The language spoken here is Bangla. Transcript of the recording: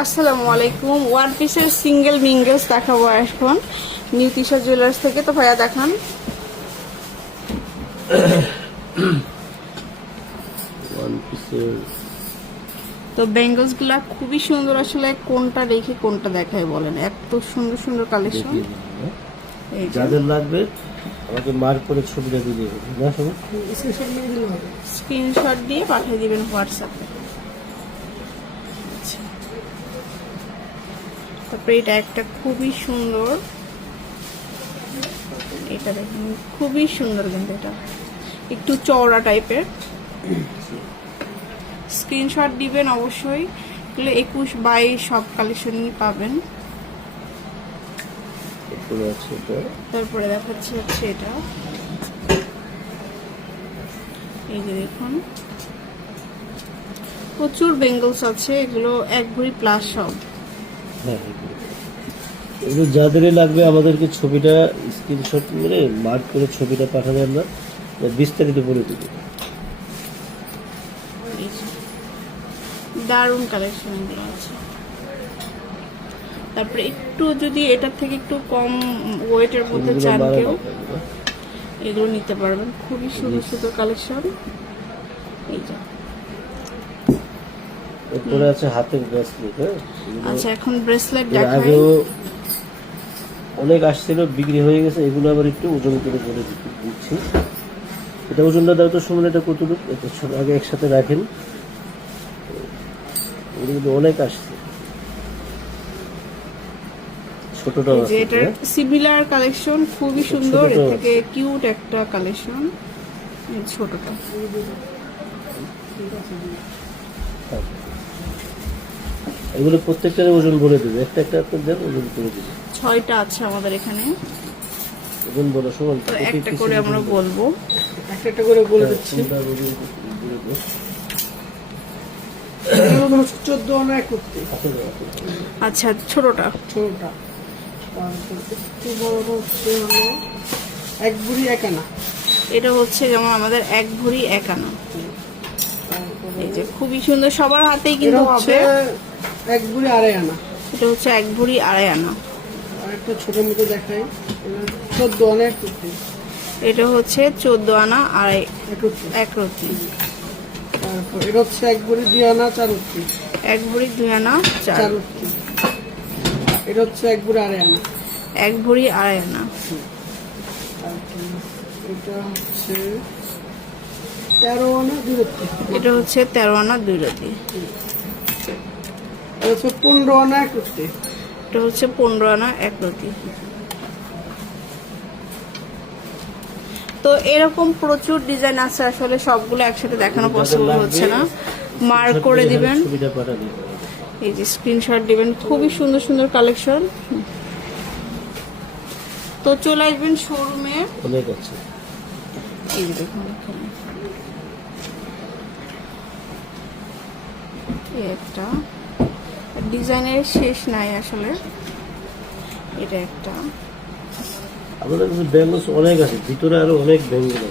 আসসালামু আলাইকুম। ওয়ান পিসের সিঙ্গেল মিঙ্গেলস দেখাবো এখন নিউ তিশা জুয়েলার্স থেকে। তো ভাইয়া দেখান। ওয়ান পিসের তো বেঙ্গলস গুলা খুবই সুন্দর, আসলে কোনটা রেখে কোনটা দেখায় বলেন, এত সুন্দর সুন্দর কালেকশন। এই যে যাদের লাগবে আমাকে মার্ক করে ছবিটা দিয়ে দেবেন, না সবাই স্ক্রিনশট দিয়ে পাঠিয়ে দিবেন হোয়াটসঅ্যাপে। তারপরে এটা একটা খুবই সুন্দর, এটা দেখুন খুবই সুন্দর, কিন্তু এটা একটু চওড়া টাইপের। স্ক্রিনশট দিবেন অবশ্যই, 21-22 সব কালেকশনই পাবেন। তারপরে দেখাচ্ছি হচ্ছে এটা, এই যে দেখুন প্রচুর বেঙ্গলস আছে, এগুলো 1 ভরি প্লাস সব। হ্যাঁ, এগুলো যাদেরই লাগবে আমাদেরকে ছবিটা স্ক্রিনশট মেরে মার্ক করে ছবিটা পাঠাবেন, না বিস্তারিত বলে দেবে। দারুণ কালেকশন এগুলো আছে। তারপরে একটু যদি এটার থেকে একটু কম ওয়েটের মধ্যে চান কেউ, এগুলো নিতে পারবেন। খুবই সুন্দর সুন্দর কালেকশন। এই যে এরপরে আছে হাতের ব্রেসলেট। আচ্ছা, এখন ব্রেসলেট দেখাই। আগেও অনেক আসছিল, বিক্রি হয়ে গেছে। এগুলো আবার একটু ওজন করে বলে দিচ্ছি। এটা ওজনটা দাও তো সুমন, এটা কতটুকু? এটা আগে একসাথে রাখেন। এগুলো অনেক আসছে। ছোটটা আছে, এটা সিমিলার কালেকশন, খুবই সুন্দর। এর থেকে কিউট একটা কালেকশন ছোটটা। এগুলো প্রত্যেকটার ওজন বলে দেবে, একটা একটা দেন, ওজন করে দেবে। 6টা আছে আমাদের এখানে, ওজন বলো সুমন। তো একটা করে আমরা বলবো, একটা একটা করে বলে দিচ্ছি। 14 আনা করতে, আচ্ছা ছোটটা। ছোটটা। তারপর একটু বড় হচ্ছে হলো 1 ভরি 1 আনা। এটা হচ্ছে যেমন আমাদের 1 ভরি 1 আনা। এই যে খুবই সুন্দর, সবার হাতেই কিন্তু হবে। 1 ভরি 2.5 আনা। এটা হচ্ছে 1 ভরি 2.5 আনা। আর একটা ছোট মতো দেখাই, 14 আনা করতে। এটা হচ্ছে 14 আনা আর 1 রতি। তারপর এটা হচ্ছে 1 ভরি 2 আনা 4 রতি। 1 ভরি 2 আনা 4 রতি। এটা হচ্ছে 1 ভরি 2.5 আনা। 1 ভরি 2.5 আনা। এটা হচ্ছে 13 আনা 2 রতি। এটা হচ্ছে 13 আনা 2 রতি। এটা হচ্ছে 15 আনা 1 রতি। এটা হচ্ছে 15 আনা 1 রতি। তো এরকম প্রচুর ডিজাইন আছে, আসলে সবগুলো একসাথে দেখানো পসিবল হচ্ছে না। মার্ক করে দিবেন, এই যে স্ক্রিনশট দিবেন। খুবই সুন্দর সুন্দর কালেকশন। তো চলে আসবেন শোরুমে। অনেক আছে, এই যে দেখুন এখানে এই একটা ডিজাইনের শেষ নাই আসলে। এটা একটা আমাদের কাছে বেঙ্গলস অনেক আছে, ভিতরে আরো অনেক বেঙ্গল আছে।